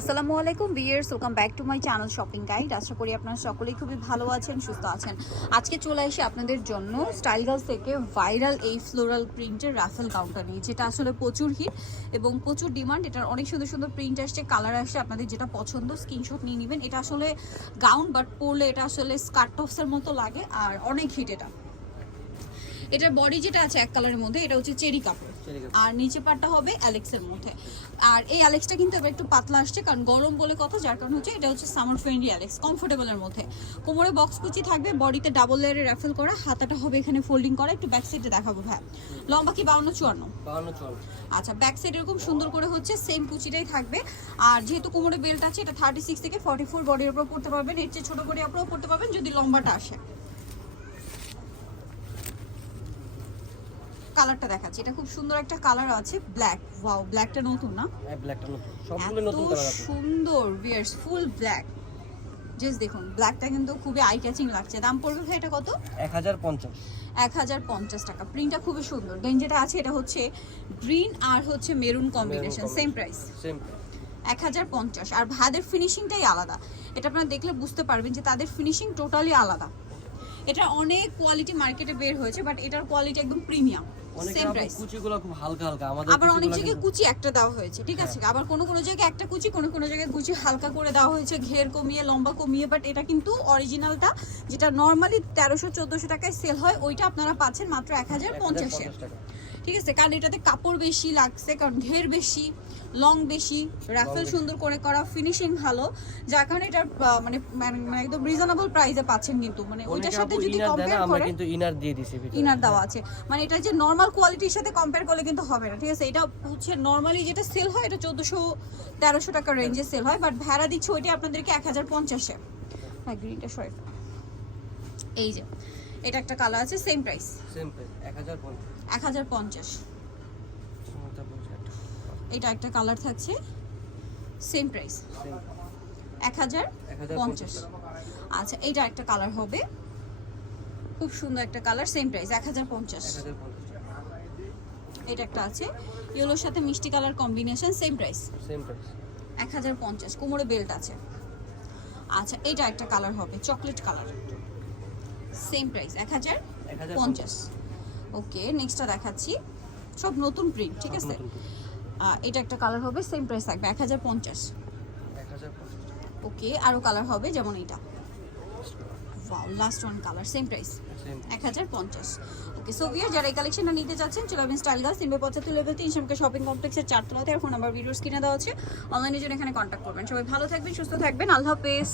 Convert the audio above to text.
আসসালামু আলাইকুম viewers welcome back to my channel shopping guide. আশা করি আপনারা সকলেই খুবই ভালো আছেন, সুস্থ আছেন। আজকে চলে আসি আপনাদের জন্য স্টাইল গার্লস থেকে ভাইরাল এই ফ্লোরাল প্রিন্টের রাফেল কাউন্টার নিয়ে, যেটা আসলে প্রচুর হিট এবং প্রচুর ডিমান্ড এটার অনেক সুন্দর সুন্দর প্রিন্ট আসছে কালার আসছে, আপনাদের যেটা পছন্দ স্ক্রিনশট নিয়ে নেবেন। এটা আসলে গাউন বাট পরলে এটা আসলে স্কার্ট টপসের মতো লাগে, আর অনেক হিট এটা। এটার বডি যেটা আছে এক কালারের মধ্যে এটা হচ্ছে চেরি কাপড়। আর নিচে পাটটা হবে অ্যালেক্সের মধ্যে। আর এই অ্যালেক্সটা কিন্তু এবার একটু পাতলা আসছে কারণ গরম বলে কথা যার কারণ হচ্ছে এটা হচ্ছে সামার ফ্রেন্ডলি অ্যালেক্স কমফোর্টেবলের মধ্যে। কোমরে বক্স কুচি থাকবে বডিতে ডাবল লেয়ারে র্যাফেল করা হাতাটা হবে এখানে ফোল্ডিং করা একটু ব্যাক সাইডে দেখাবো ভাই। লম্বা কি বাউন্ন চুয়ান্ন? আচ্ছা ব্যাক সাইড এরকম সুন্দর করে হচ্ছে সেম কুচিটাই থাকবে। আর যেহেতু কোমরে বেল্ট আছে এটা থার্টি সিক্স থেকে ফর্টি ফোর বডির উপর পড়তে পারবেন এর চেয়ে ছোটো বডি আপনারাও পড়তে পারবেন যদি লম্বাটা আসে। কালারটা দেখাচ্ছি। এটা খুব সুন্দর একটা কালার আছে ব্ল্যাক ওয়াও ব্ল্যাকটা নতুন না? ব্ল্যাকটা নতুন। সবগুলো নতুন কালার সুন্দর বিয়ার্স ফুল ব্ল্যাক জাস্ট দেখুন ব্ল্যাকটা কিন্তু খুবই আই ক্যাচিং লাগছে। দাম পড়বে ভাই এটা কত? এক হাজার পঞ্চাশ। এক হাজার পঞ্চাশ টাকা। প্রিন্টটা খুবই সুন্দর। গেঞ্জিটা আছে এটা হচ্ছে গ্রিন আর হচ্ছে maroon combination same price same এক হাজার পঞ্চাশ। আর ভাদের ফিনিশিংটাই আলাদা। এটা আপনারা দেখলে বুঝতে পারবেন যে তাদের ফিনিশিং টোটালি আলাদা। এটা অনেক কোয়ালিটি মার্কেটে বের হয়েছে বাট এটার কোয়ালিটি একদম প্রিমিয়াম আবার কুচিগুলো খুব হালকা হালকা। আমাদের আবার অনেক জায়গায় কুচি একটা দেওয়া হয়েছে ঠিক আছে? আবার কোনো কোনো জায়গায় একটা কুচি কোনো কোনো জায়গায় কুচি হালকা করে দেওয়া হয়েছে ঘের কমিয়ে লম্বা কমিয়ে বাট এটা কিন্তু অরিজিনালটা যেটা নর্মালি তেরোশো চোদ্দোশো টাকায় সেল হয় ওইটা আপনারা পাচ্ছেন মাত্র এক হাজার পঞ্চাশে 1050 টাকা। ঠিক আছে? কারণ এটাতে কাপড় বেশি লাগছে কারণ ঘের বেশি লং বেশি রাফেল সুন্দর করে করা ফিনিশিং ভালো। যার কারণে এটা মানে মানে- মানে একদম রিজনেবল প্রাইসে পাচ্ছেন কিন্তু। মানে ওইটার সাথে যদি কম্পেয়ার করেন কিন্তু ইনার দিয়ে দিছি ইনার দেওয়া আছে। মানে এটা যে নর্মাল কোয়ালিটির সাথে কম্পেয়ার করলে কিন্তু হবে না ঠিক আছে? এটা হচ্ছে নর্মালি যেটা সেল হয় এটা চোদ্দোশো তেরোশো টাকার রেঞ্জে সেল হয় বাট ভেড়া দিচ্ছে ওইটা আপনাদেরকে এক হাজার পঞ্চাশে। হ্যাঁ গ্রিনটা সরি এই যে এটা একটা কালার আছে সেম প্রাইস Same price, 1050 এক হাজার পঞ্চাশ। এটা একটা কালার থাকছে সেম প্রাইস এক হাজার পঞ্চাশ। আচ্ছা এইটা একটা কালার হবে। খুব সুন্দর একটা কালার সেম প্রাইস এক হাজার পঞ্চাশ। 1050 এটা একটা আছে। ইয়েলোর সাথে মিষ্টি কালার কম্বিনেশন সেম প্রাইস এক হাজার পঞ্চাশ কোমরে বেল্ট আছে। আচ্ছা এটা একটা কালার হবে চকলেট কালার। সেম প্রাইস এক হাজার পঞ্চাশ। ওকে নেক্সটটা দেখাচ্ছি। সব নতুন প্রিন্ট ঠিক আছে? এটা একটা কালার হবে সেম প্রাইস থাকবে এক হাজার পঞ্চাশ। 1050 টাকা। ওকে আরও কালার হবে যেমন এটা wow last one colour same price এক হাজার পঞ্চাশ। ওকে সো ভিয়ার যারা এই কালেকশনটা নিতে চাচ্ছেন চলে আসবেন স্টাইল গার্লস তিনবে পঁচাত্তর লেভেল তিন সামকে শপিং কমপ্লেক্সের চারতলাতে আর ফোন নাম্বার ভিডিওস কিনে দেওয়া আছে। অনলাইনের জন্য এখানে কন্ট্যাক্ট করবেন। সবাই ভালো থাকবেন সুস্থ থাকবেন আল্লাহ হাফেজ।